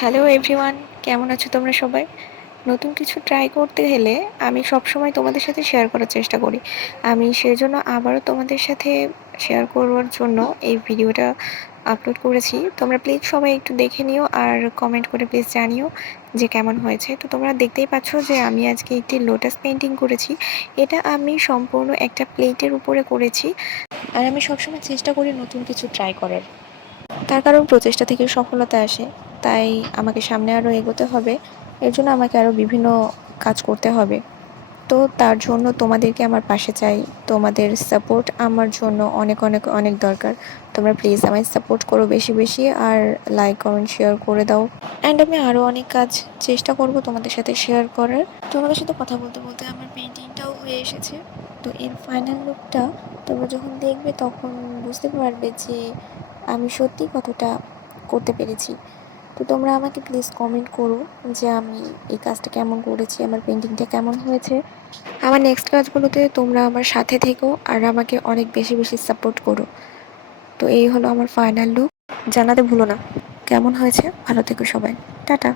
Hello everyone, কেমন আছো তোমরা সবাই? নতুন কিছু ট্রাই করতে গেলে আমি সবসময় তোমাদের সাথে শেয়ার করার চেষ্টা করি। আমি সেজন্য আবারও তোমাদের সাথে শেয়ার করবার জন্য এই ভিডিওটা আপলোড করেছি। তোমরা প্লিজ সবাই একটু দেখে নিও আর কমেন্ট করে প্লিজ জানিও যে কেমন হয়েছে। তো তোমরা দেখতেই পাচ্ছ যে আমি আজকে একটি লোটাস পেইন্টিং করেছি। এটা আমি সম্পূর্ণ একটা প্লেটের উপরে করেছি। আর আমি সবসময় চেষ্টা করি নতুন কিছু ট্রাই করার। তার কারণ প্রচেষ্টা থেকে সফলতা আসে। তাই আমাকে সামনে আরও এগোতে হবে। এর জন্য আমাকে আরও বিভিন্ন কাজ করতে হবে। তো তার জন্য তোমাদেরকে আমার পাশে চাই। তোমাদের সাপোর্ট আমার জন্য অনেক অনেক অনেক দরকার। তোমরা প্লিজ আমায় সাপোর্ট করো বেশি বেশি, আর লাইক কমেন্ট শেয়ার করে দাও। অ্যান্ড আমি আরও অনেক কাজ চেষ্টা করব তোমাদের সাথে শেয়ার করার। তোমাদের সাথে কথা বলতে বলতে আমার পেন্টিংটাও হয়ে এসেছে। তো এর ফাইনাল লুকটা তোমরা যখন দেখবে তখন বুঝতে পারবে যে আমি সত্যি কতটা করতে পেরেছি। তো তোমরা আমাকে প্লিজ কমেন্ট করো যে আমি এই কাজটা কেমন করেছি, আমার পেন্টিংটা কেমন হয়েছে। আমার নেক্সট কাজগুলোতে তোমরা আমার সাথে থেকো আর আমাকে অনেক বেশি বেশি সাপোর্ট করো। তো এই হলো আমার ফাইনাল লুক। জানাতে ভুলো না কেমন হয়েছে। ভালো থেকো সবাই। টাটা।